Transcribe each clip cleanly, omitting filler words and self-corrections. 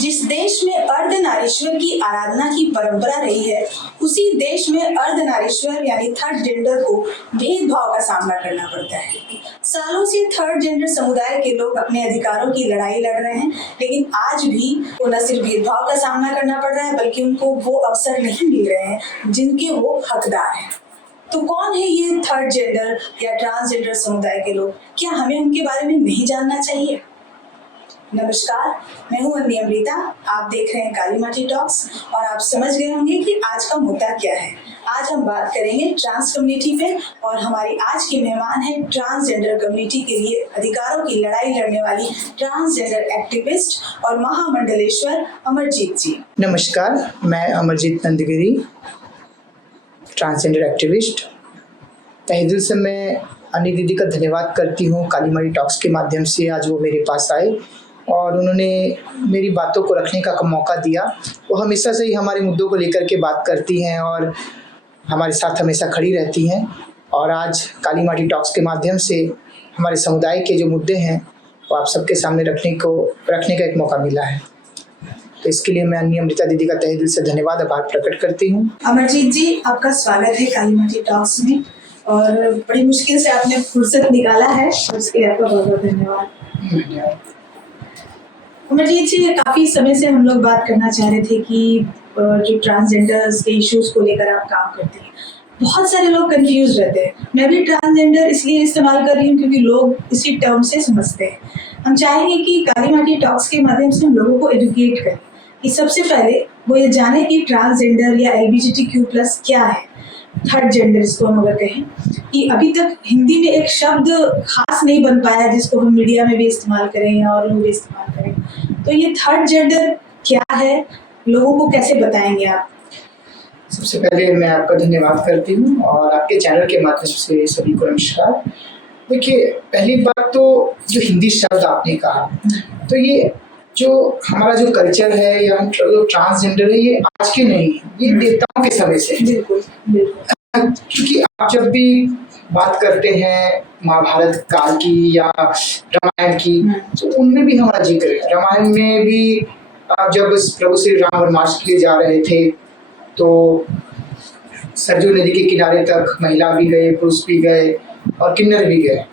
जिस देश में अर्धनारीश्वर की आराधना की परंपरा रही है, उसी देश में अर्धनारीश्वर यानी थर्ड जेंडर को भेदभाव का सामना करना पड़ता है। सालों से थर्ड जेंडर समुदाय के लोग अपने अधिकारों की लड़ाई लड़ रहे हैं, लेकिन आज भी वो न सिर्फ भेदभाव का सामना करना पड़ रहा है, बल्कि उनको वो अवसर नहीं मिल रहे हैं जिनके वो हकदार हैं। तो कौन है ये थर्ड जेंडर या ट्रांसजेंडर समुदाय के लोग? क्या हमें उनके बारे में नहीं जानना चाहिए? नमस्कार, मैं हूं अन्नी अमृता। आप देख रहे हैं काली माटी टॉक्स और आप समझ गए होंगे कि आज का मुद्दा क्या है। आज हम बात करेंगे ट्रांस कम्युनिटी पे और हमारी आज की मेहमान है ट्रांसजेंडर कम्युनिटी के लिए अधिकारों की लड़ाई लड़ने वाली ट्रांसजेंडर एक्टिविस्ट और महामंडलेश्वर अमरजीत जी। नमस्कार, मैं अमरजीत नंदगिरी, ट्रांसजेंडर एक्टिविस्ट। तहे दिल से मैं अन्नी दीदी का धन्यवाद करती हूँ काली माटी टॉक्स के माध्यम से आज वो मेरे पास आए और उन्होंने मेरी बातों को रखने का मौका दिया। वो हमेशा से ही हमारे मुद्दों को लेकर के बात करती हैं और हमारे साथ हमेशा खड़ी रहती हैं। और आज काली माटी टॉक्स के माध्यम से हमारे समुदाय के जो मुद्दे हैं वो आप सबके सामने रखने का एक मौका मिला है। तो इसके लिए मैं अन्नी अमृता दीदी का तहे दिल से धन्यवाद आभार प्रकट करती हूँ। अमरजीत जी, आपका स्वागत है काली माटी टॉक्स में और बड़ी मुश्किल से आपने फुर्सत निकाला है, उसके लिए आपका बहुत बहुत धन्यवाद। अमरजीत जी, काफी समय से हम लोग बात करना चाह रहे थे कि जो ट्रांसजेंडर्स के इश्यूज को लेकर आप काम करते हैं, बहुत सारे लोग कंफ्यूज रहते हैं। मैं भी ट्रांसजेंडर इसलिए इस्तेमाल कर रही हूँ क्योंकि लोग इसी टर्म से समझते हैं। हम चाहेंगे कि काली माटी टॉक्स के माध्यम से हम लोगों को एडुकेट करें कि सबसे पहले वो ये जाने कि ट्रांसजेंडर या LGBTQ+ क्या है, थर्ड जेंडर इसको हम अगर कहें, कि अभी तक हिंदी में एक शब्द खास नहीं बन पाया जिसको हम मीडिया में भी इस्तेमाल करें या और लोग भी इस्तेमाल करें। तो ये थर्ड जेंडर क्या है, लोगों को कैसे बताएंगे आप? सबसे पहले मैं आपका धन्यवाद करती हूँ और आपके चैनल के माध्यम से सभी को नमस्कार। देखिए, पहली बात तो जो हिंदी शब्द आपने कहा, तो ये जो हमारा जो कल्चर है या हम जो ट्रांसजेंडर है, ये आज के नहीं, ये देवताओं के समय से। बिल्कुल बिल्कुल। क्योंकि आप जब भी बात करते हैं महाभारत काल की या रामायण की, तो उनमें भी हमारा जिक्र है। रामायण में भी जब प्रभु श्री राम वनवास के लिए जा रहे थे तो सरजू नदी के किनारे तक महिला भी गए, पुरुष भी गए और किन्नर भी गए।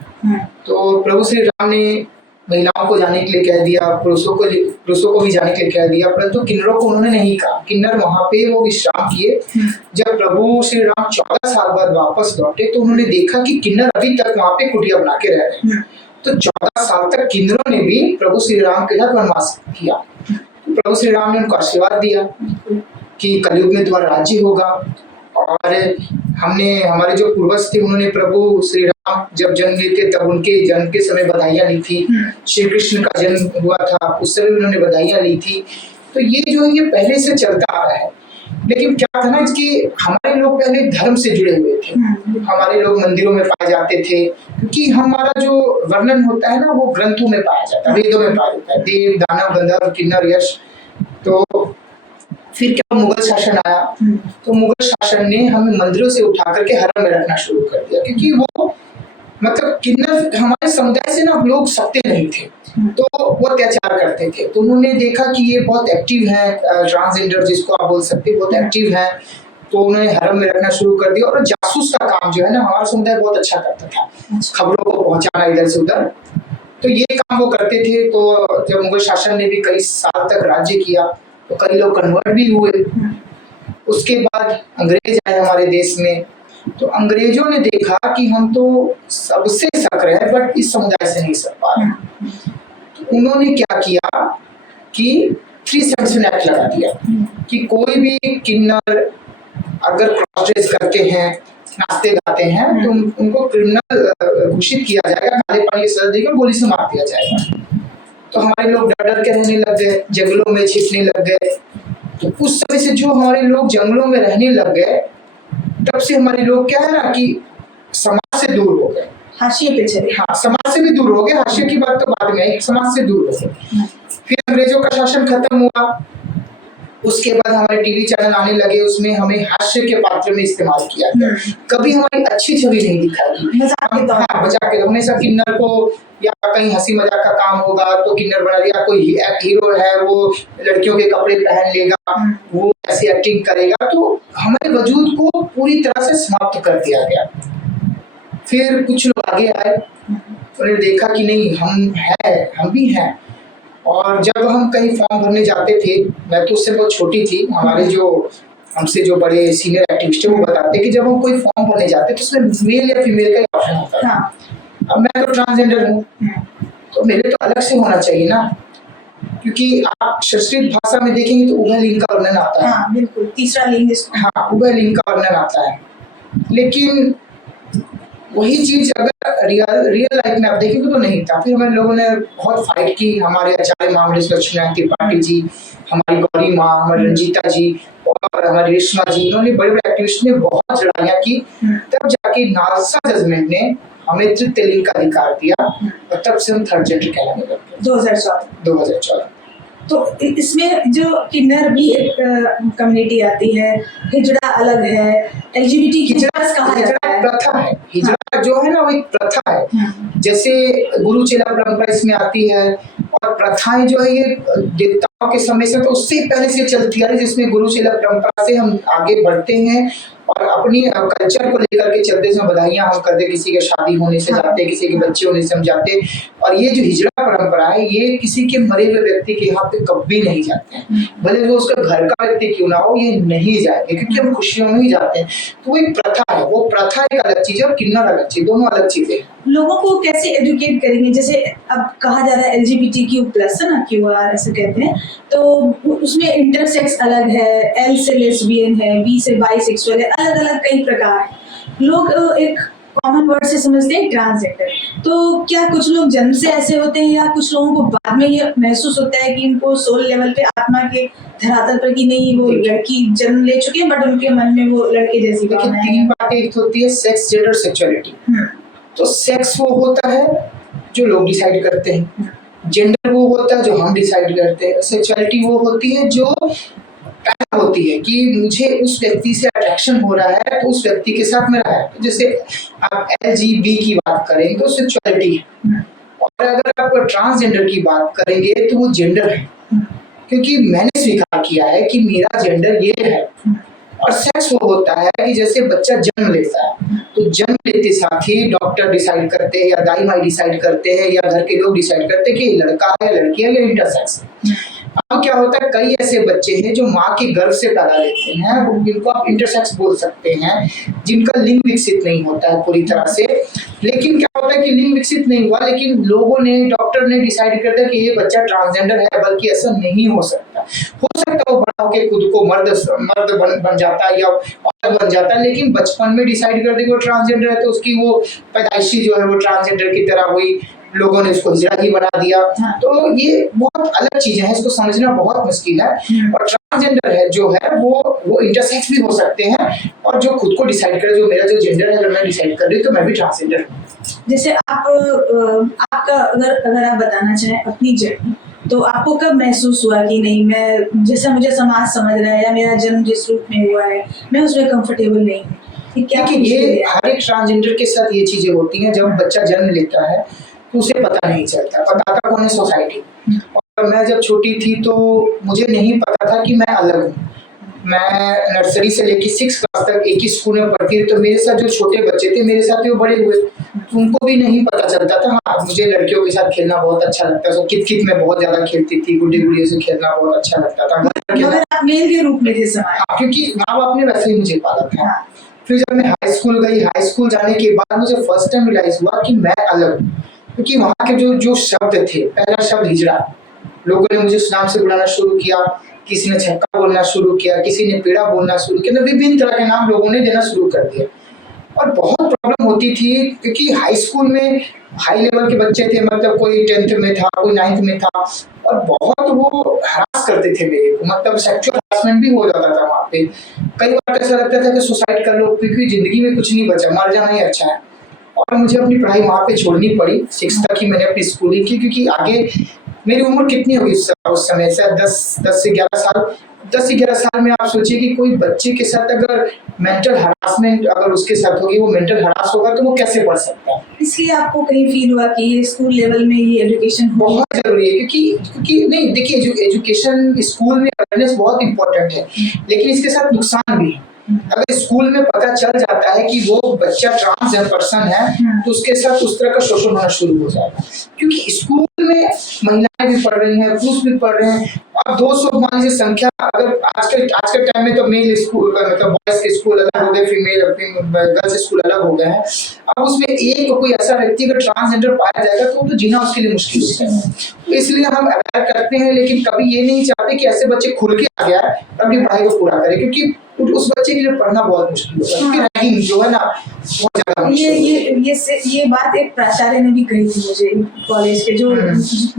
तो प्रभु श्री राम ने महिलाओं को जाने के लिए कह दिया, पुरुषों को भी जाने के लिए कह दिया, परंतु किन्नरों को उन्होंने नहीं कहा। किन्नर वहां पे वो विश्राम किए। जब प्रभु श्री राम 14 साल बाद वापस लौटे तो उन्होंने देखा कि किन्नर अभी तक वहां पे कुटिया बना के रह रहे हैं। तो 14 साल तक किन्नरों ने भी प्रभु श्री राम के साथ वनवास किया। प्रभु श्री राम ने उनको आशीर्वाद दिया कि कलयुग में तुम्हारा राज्य होगा। और हमारे जो पूर्वज थे उन्होंने प्रभु श्री राम जब जन्म लेते तब उनके जन्म के समय बधाइयां ली थी। श्री कृष्ण का जन्म हुआ था उस समय उन्होंने बधाइयां ली थी। तो ये जो है ये पहले से चलता आ रहा है। लेकिन क्या था ना कि हमारे लोग पहले धर्म से जुड़े हुए थे। हमारे लोग मंदिरों में पाए जाते थे क्योंकि हमारा जो वर्णन होता है ना वो ग्रंथों में पाया जाता है, वेदों में पाया जाता है, देव दानव गंधर्व किन्नर यक्ष। तो फिर क्या मुगल शासन आया, तो मुगल शासन ने हमें मंदिरों से उठा करके हरम में रखना शुरू कर दिया क्योंकि वो मतलब किन्नर हमारे समुदाय से ना लोग सकते नहीं थे, तो वो अत्याचार करते थे। तो उन्होंने देखा कि ये बहुत एक्टिव है, ट्रांसजेंडर जिसको आप बोल सकते हैं, बहुत एक्टिव है, तो उन्होंने हरम में रखना शुरू कर दिया। और जासूस का काम जो है ना हमारा समुदाय बहुत अच्छा करता था, खबरों को पहुंचाना इधर से उधर, तो ये काम वो करते थे। तो जब मुगल शासन ने भी कई साल तक राज्य किया तो कई लोग कन्वर्ट भी हुए। उसके बाद अंग्रेज आए हमारे देश में, तो अंग्रेजों ने देखा कि हम तो सबसे सक रहे हैं बट इस समुदाय से नहीं सक पा रहे। तो उन्होंने क्या किया कि 377 एक्ट लगा दिया कि कोई भी किन्नर अगर क्रॉस ड्रेस करते हैं, नाचते गाते हैं, तो उनको क्रिमिनल घोषित किया जाएगा, काले पानी की सजा देकर गोली से मार दिया जाएगा। तो हमारे लोग डर डर के रहने लग गए, जंगलों में छिपने लग गए। तो उस समय से जो हमारे लोग जंगलों में रहने लग गए, तब से हमारे लोग क्या है ना कि समाज से दूर हो गए, हाशिए पे चले। हाँ, समाज से भी दूर हो गए। हाशिए की बात तो बाद में आई, समाज से दूर हो गए। फिर अंग्रेजों का शासन खत्म हुआ, उसके बाद हमारे टीवी चैनल आने लगे, उसमें हमें हास्य के पात्र में इस्तेमाल किया गया। कभी हमारी अच्छी छवि नहीं दिखाई। मजाक के तौर हाँ, मजाक के हमेशा किन्नर को, या कहीं हंसी मजाक का काम होगा तो किन्नर बना दिया, कोई हीरो है वो लड़कियों के कपड़े पहन लेगा, वो ऐसी एक्टिंग करेगा, तो हमारे वजूद को पूरी तरह से समाप्त कर दिया गया। फिर कुछ लोग आगे आए, उन्होंने देखा कि नहीं, हम भी हैं। और जब हम कहीं फॉर्म भरने जाते थे, मैं तो उससे बहुत छोटी थी, हमारे जो हमसे जो बड़े सीनियर एक्टिविस्ट हैं वो बताते कि जब हम कोई फॉर्म भरने जाते तो उसमें मेल या फीमेल का ऑप्शन होता था। अब मैं तो ट्रांसजेंडर हूँ, तो मेरे तो अलग से होना चाहिए ना, क्योंकि आप संस्कृत भाषा में देखेंगे तो उभय लिंग का वर्णन आता है। हाँ, बिल्कुल, तीसरा लिंग। हाँ, उभय लिंग का वर्णन आता है। लेकिन वही चीज अगर रियल लाइफ में आप देखेंगे तो नहीं था। फिर हमें लोगों ने बहुत फाइट की, हमारे आचार्य महामंडलेश्वर लक्ष्मीनारायण त्रिपाठी जी, हमारी गौरी माँ, हमारी रंजीता जी और हमारी रेशमा जी, इन्होंने बड़े बड़े एक्टिविस्ट ने बहुत लड़ाइयाँ की। तब जाके नालसा जजमेंट ने हमें तृतीय लिंग का अधिकार दिया और तब से हम थर्ड जेंडर कहलाने लगे। 2014। तो इसमें जो किन्नर भी एक कम्युनिटी आती है, हिजड़ा अलग है, एलजीबीटी हिजड़ा कहा जाता है, प्रथा है। हिजड़ा जो है ना वो एक प्रथा है। जैसे गुरु चेला परंपरा इसमें आती है, और प्रथाएं जो है ये देवताओं के समय से तो उससे पहले से चलती आ रही, जिसमें गुरु चेला परंपरा से हम आगे बढ़ते हैं और अपनी कल्चर को लेकर के चलते हैं। बधाइयां हम करते, किसी के शादी होने से जाते, किसी के बच्चे होने से हम जाते। और ये जो हिजड़ा परंपरा है, ये किसी के मरे हुए व्यक्ति के यहाँ पे कभी नहीं जाते हैं, भले वो उसका घर का व्यक्ति क्यों ना हो, ये नहीं जाएंगे, क्योंकि हम खुशियों में ही जाते हैं। तो वो एक प्रथा है, वो प्रथा एक अलग चीज है और किन्नर अलग चीज, दोनों अलग चीजें। लोगों को कैसे एजुकेट करेंगे? जैसे अब कहा जा रहा है LGBTQ+ है ना, QR ऐसे कहते हैं, तो उसमें इंटरसेक्स अलग है, L से लेस्बियन है, B से बाइसेक्सुअल है, अलग अलग कई प्रकार है। लोग एक कॉमन वर्ड से समझते हैं ट्रांसजेंडर। तो क्या कुछ लोग जन्म से ऐसे होते हैं, या कुछ लोगों को बाद में ये महसूस होता है कि इनको सोल लेवल पे, आत्मा के धरातल पर, कि नहीं वो लड़की जन्म ले चुके हैं बट उनके मन में वो लड़के जैसी भावना है? 3 बातें एक होती है सेक्स, जेंडर, सेक्सुअलिटी। तो सेक्स वो होता है जो लोग डिसाइड करते हैं, जेंडर वो होता है जो हम डिसाइड करते हैं, सेक्सुअलिटी वो होती है जो पैदा होती है कि मुझे उस व्यक्ति से अट्रैक्शन हो रहा है तो उस व्यक्ति के साथ मेरा है। जैसे आप LGB की बात करेंगे तो सेक्सुअलिटी है, और अगर आप ट्रांसजेंडर की बात करेंगे तो वो जेंडर है, क्योंकि मैंने स्वीकार किया है कि मेरा जेंडर ये है। और सेक्स वो होता है कि जैसे बच्चा जन्म लेता है तो जन्म लेते साथ ही डॉक्टर डिसाइड करते हैं, या दाई माई डिसाइड करते हैं, या घर के लोग डिसाइड करते हैं कि लड़का है, लड़की है, या इंटरसेक्स है। अब क्या होता है, कई ऐसे बच्चे हैं जो माँ के गर्भ से पैदा लेते हैं, जिनको आप इंटरसेक्स बोल सकते हैं, जिनका लिंग विकसित नहीं होता है पूरी तरह से। लेकिन क्या होता है कि लिंग विकसित नहीं हुआ, लेकिन लोगों ने, डॉक्टर ने डिसाइड कर दिया कि ये बच्चा ट्रांसजेंडर है, बल्कि ऐसा नहीं हो सकता। हो सकता है वो बड़ा होकर खुद को मर्द बन जाता है या औरत बन जाता है, लेकिन बचपन में डिसाइड कर दिया कि वो ट्रांसजेंडर है, तो उसकी वो पैदाइशी जो है वो ट्रांसजेंडर की तरह हुई, लोगों ने उसको हिजड़ा ही बना दिया। तो ये बहुत अलग चीजें हैं, इसको समझना बहुत मुश्किल है। और ट्रांसजेंडर है जो है वो इंटरसेक्स भी हो सकते हैं, और जो खुद को डिसाइड करे, जो मेरा जो जेंडर है, अगर मैं डिसाइड कर रही हूँ तो मैं भी ट्रांसजेंडर हूँ। जैसे आपका अगर आप बताना चाहें अपनी जर्नी, तो आपको कब महसूस हुआ कि नहीं, मैं जैसा मुझे समाज समझ रहा है या मेरा जन्म जिस रूप में हुआ है मैं उसमें कंफर्टेबल नहीं हूँ? क्या ये हर एक ट्रांसजेंडर के साथ ये चीजें होती हैं। जब बच्चा जन्म लेता है तो उसे पता नहीं चलता, बताता कौन है? सोसाइटी। और मैं जब छोटी थी तो मुझे नहीं पता था कि मैं अलग हूँ। मैं नर्सरी से लेकर 6 क्लास तक एक ही स्कूल में पढ़ती थी, तो मेरे साथ जो छोटे बच्चे थे मेरे साथ वो बड़े हुए, तो उनको भी नहीं पता चलता था। हाँ, मुझे लड़कियों के साथ खेलना बहुत अच्छा लगता था, कित-कित में बहुत ज्यादा खेलती थी, गुड्डी-गुड़ियों से खेलना बहुत अच्छा लगता था। मगर आप मेल के रूप में थे समाज। हाँ, क्योंकि माँ बाप ने वैसे ही मुझे पाला था। फिर जब मैं हाई स्कूल गई, हाई स्कूल जाने के बाद मुझे फर्स्ट टाइम रियलाइज हुआ कि मैं अलग हूँ, क्योंकि वहाँ के जो शब्द थे, पहला शब्द हिजड़ा, लोगों ने मुझे उस नाम से बुलाना शुरू किया, किसी ने छक्का बोलना शुरू किया, किसी ने पीड़ा बोलना शुरू किया, विभिन्न तरह के नाम लोगों ने देना शुरू कर दिया। और बहुत प्रॉब्लम होती थी, क्योंकि हाई स्कूल में हाई लेवल के बच्चे थे, मतलब कोई 10th में था, कोई 9th में था, और बहुत वो हरास करते थे मेरे को, मतलब सेक्सुअल हरासमेंट भी हो जाता था वहाँ पे। कई बार ऐसा लगता था कि सुसाइड कर लो, क्योंकि जिंदगी में कुछ नहीं बचा, मर जाना ही अच्छा है। और मुझे अपनी पढ़ाई वहाँ पे छोड़नी पड़ी। 6th तक ही मैंने अपनी स्कूलिंग की, क्योंकि आगे मेरी उम्र कितनी होगी उस समय से 10 से 11 साल। 10 से 11 साल में आप सोचिए कि कोई बच्चे के साथ अगर मेंटल हरासमेंट अगर उसके साथ होगी, वो मेंटल हरास होगा तो वो कैसे पढ़ सकता है। इसलिए आपको कहीं फील हुआ कि ये स्कूल लेवल में ये एजुकेशन बहुत जरूरी है, क्योंकि नहीं देखिए, एजुकेशन स्कूल में अवेयरनेस बहुत इंपॉर्टेंट है, लेकिन इसके साथ नुकसान भी है। अगर स्कूल में पता चल जाता है कि वो बच्चा ट्रांसजेंडर पर्सन है तो उसके साथ उस तरह का शोषण होना शुरू हो जाएगा, क्योंकि स्कूल में महिलाएं भी पढ़ रही हैं, पुरुष भी पढ़ रहे हैं। अब 200 मान लीजिए संख्या, अगर आज के टाइम में तो मेल स्कूल मतलब बॉयज के स्कूल अलग हो गए, फीमेल गर्ल्स स्कूल अलग हो गए हैं। अब उसमें एक कोई ऐसा व्यक्ति अगर ट्रांसजेंडर पाया जाएगा तो जीना उसके लिए मुश्किल हो जाएगा। तो इसलिए हम अवेयर करते हैं, लेकिन कभी ये नहीं चाहते कि ऐसे बच्चे खुल के आ गया अपनी पढ़ाई को पूरा करें, क्योंकि उस बच्चे के लिए पढ़ना बहुत मुश्किल होगा, क्योंकि रैगिंग जो है ना बहुत ज्यादा। ये बात एक प्राचार्य ने भी कही थी मुझे कॉलेज के, जो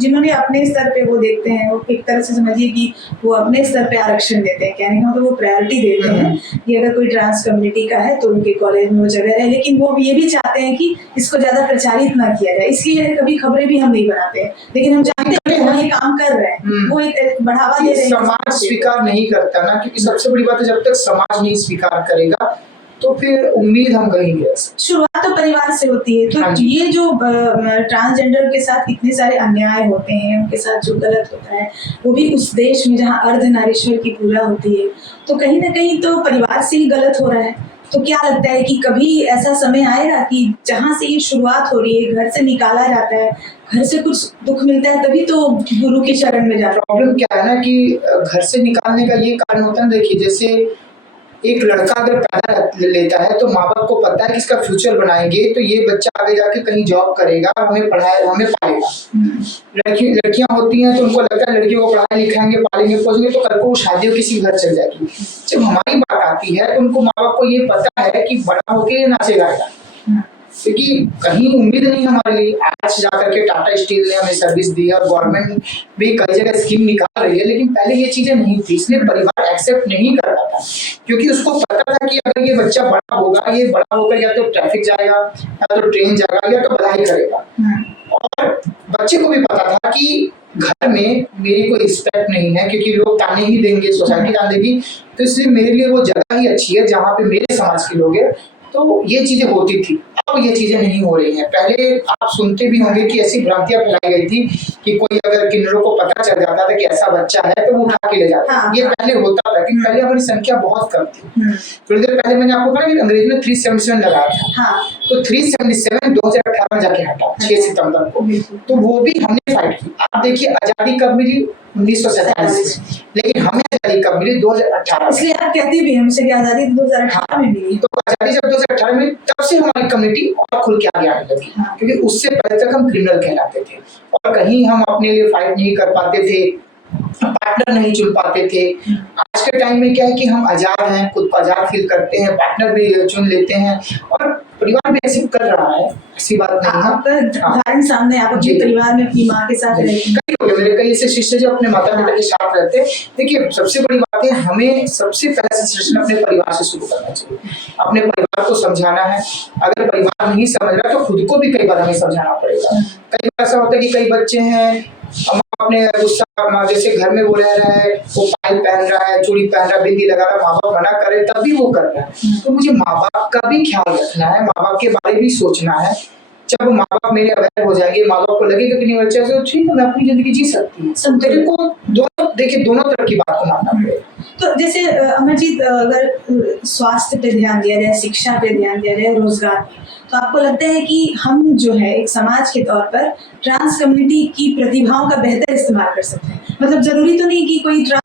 जिन्होंने अपने स्तर पे वो देखते हैं, वो एक तरह से समझिए कि वो अपने स्तर पे आरक्षण देते हैं, कहने का मतलब वो प्रायोरिटी देते हैं कि अगर कोई ट्रांस कम्युनिटी का है तो उनके कॉलेज में वो जगह रहे, लेकिन वो ये भी चाहते हैं कि इसको ज्यादा प्रचारित ना किया जाए, इसलिए कभी खबरें भी हम नहीं बनाते हैं, लेकिन हम जानते हैं कि वो ये काम कर रहे हैं, वो एक बढ़ावा दे रहे हैं। समाज स्वीकार नहीं करता ना, क्योंकि सबसे बड़ी बात है जब तक समाज नहीं स्वीकार करेगा तो फिर उम्मीद हम करेंगे। शुरुआत तो परिवार से होती है, तो ये जो ट्रांसजेंडर के साथ इतने सारे अन्याय होते हैं, उनके साथ जो गलत होता है, वो भी उस देश में जहाँ अर्धनारीश्वर की पूजा होती है, तो कहीं ना कहीं तो परिवार से ही गलत हो रहा है। तो क्या लगता है कि कभी ऐसा समय आएगा कि जहाँ से ये शुरुआत हो रही है, घर से निकाला जाता है, घर से कुछ दुख मिलता है, तभी तो गुरु की शरण में जाता है। प्रॉब्लम क्या है ना कि घर से निकालने का ये कारण होता है, देखिए जैसे एक लड़का अगर पैदा लेता है तो माँ बाप को पता है कि इसका फ्यूचर बनाएंगे तो ये बच्चा आगे जाके कहीं जॉब करेगा, हमें पालेगा। लड़कियां होती हैं तो उनको लगता है लड़कियों को पढ़ाए लिखाएंगे, पालेंगे पोसेंगे तो कल को शादी किसी घर चल जाएगी। जब हमारी बात आती है तो उनको माँ बाप को ये पता है कि बड़ा होके नाचेगा, क्योंकि कहीं उम्मीद नहीं हमारे लिए। आज जाकर के टाटा स्टील ने हमें सर्विस दी और गवर्नमेंट भी कई जगह स्कीम निकाल रही है, लेकिन पहले ये चीजें नहीं थी, इसलिए परिवार एक्सेप्ट नहीं करता था, क्योंकि उसको पता था कि अगर ये बच्चा बड़ा होगा, ये बड़ा होकर या तो ट्रैफिक जाएगा या तो ट्रेन जाएगा या तो पढ़ाई करेगा। और बच्चे को भी पता था कि घर में मेरी कोई रिस्पेक्ट नहीं है, क्योंकि लोग ताने ही देंगे, सोसाइटी ताने देगी, तो इसलिए मेरे लिए वो जगह ही अच्छी है जहाँ पे मेरे समाज के लोग हैं। तो ये चीजें होती थी, अब ये चीजें नहीं हो रही हैं। पहले आप सुनते भी होंगे कि ऐसी भ्रांतियां फैलाई गई थी कि कोई अगर किन्नरों को पता चल जाता था कि ऐसा बच्चा है तो वो उठा के ले जाता था। ये पहले होता था, कि पहले हमारी संख्या बहुत कम थी। थोड़ी देर पहले मैंने आपको कहा कि अंग्रेज ने 377 लगाया था, तो 377 2018 में जाके हटा 6 सितंबर को, तो वो भी हमने फाइट की। आप देखिए आजादी कब मिली, 1947 में, लेकिन हमें आजादी कब मिली, 2018। इसलिए आप कहते भी हमसे कि आजादी 2018 में मिली। तो आजादी जब 2018 में, तब से हमारी कम्युनिटी और खुल के आगे आने लगी, क्योंकि उससे पहले तक हम क्रिमिनल कहलाते थे और कहीं हम अपने लिए फाइट नहीं कर पाते थे, पार्टनर नहीं चुन पाते थे। आज के टाइम में क्या है कि हम आजाद हैं, खुद को आजाद फील करते हैं, पार्टनर भी चुन लेते हैं और परिवार भी एक्सेप्ट कर रहा है, ऐसी बात नहीं है। आपका उदाहरण सामने, आप अपने परिवार में अपनी माँ के साथ रहते हैं। मेरे कई ऐसे शिष्य जो अपने माता पिता के साथ रहते हैं। देखिए सबसे बड़ी बात है, हमें सबसे पहले सिचुएशन अपने परिवार से शुरू करना चाहिए, अपने परिवार को समझाना है। अगर परिवार नहीं समझ रहा तो खुद को भी कई बार हमें समझाना पड़ेगा। कई बार ऐसा होता है कि कई बच्चे हैं, हम अपने गुस्सा, जैसे घर में वो रह रहा है, वो पायल पहन रहा है, चूड़ी पहन रहा है, बिंदी लगा रहा है, माँ बाप मना करे तब भी वो कर रहा है। तो मुझे माँ बाप का भी ख्याल रखना है, माँ बाप के बारे में भी सोचना है। जब माँ बाप मेरे अवेयर हो जाएंगे, माँ बाप को लगेगा कि नहीं बच्चा तो ठीक है, मैं अपनी जिंदगी जी सकती हूँ। मेरे को दोनों तरफ की बात को मानना पड़ेगा। तो जैसे अमरजीत, अगर स्वास्थ्य पे ध्यान दिया जाए, शिक्षा पे ध्यान दिया जाए, रोजगार, तो आपको लगता है कि हम जो है एक समाज के तौर पर ट्रांस कम्युनिटी की प्रतिभाओं का बेहतर इस्तेमाल कर सकते हैं? मतलब जरूरी तो नहीं कि कोई ट्रांस